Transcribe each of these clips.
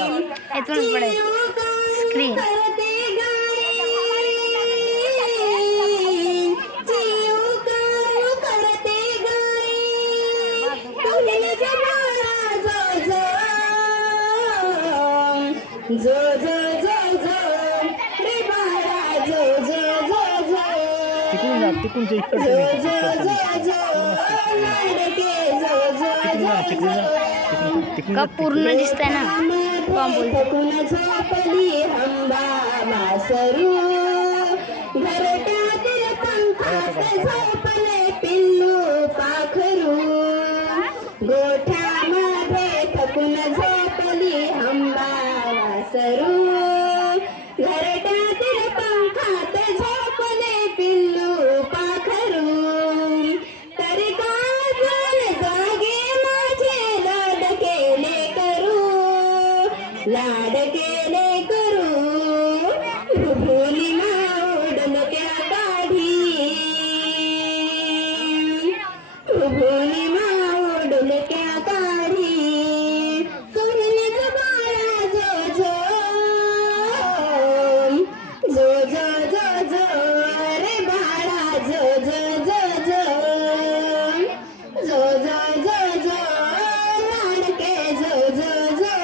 इथून पडेल स्क्रीन. जो जो जो जो रे बाळा जो जो जो जो तिकडून जो जो जो जो लाडके जो जो जो का पूर्ण दिसतंय ना थकून झोपली हंबा वासरू घरट्यातील पंखात झोपले पिल्लू पाखरू गोठ्यामध्ये थकून झोपली हंबा वासरू घरट्यातील पंखात झोपले पिल्लू पाखरू तरी काजल जागे माझे लाड केले करू लाड केले करू भुभुली मावडल त्या काढी भुभुली मावडल त्या काढी कुरलीच बाळा जो जो जो जो जो जो रे बाळा जो जो जो जो जो जो जो जो लाडके जो जो जो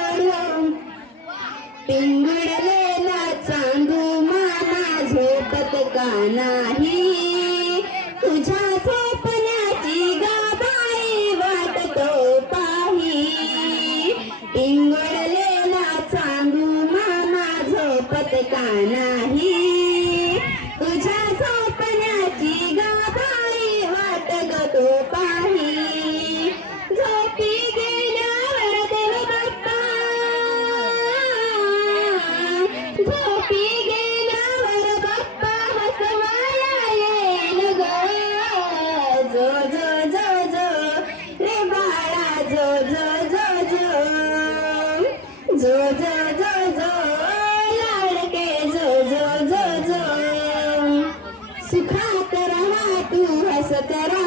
पिंगुडलेला चांदू मामा झोपत का नाही तुझ्या झोपण्याची गाबाई वाट तो पाही पिंगुडलेला चांदू मामा झोपत का नाही तुझ्या झोपण्याची गाबाई वाट ग तो पाही झोपी गेल्यावर देव बाप्पा झोपी गेल्यावर बाप्पा हसवाया येईल ग जो जो जो जो रे बाळा जो जो जो जो जो जो जो जो लाडके जो जो जो जो सुखात राहा तू हसत राहा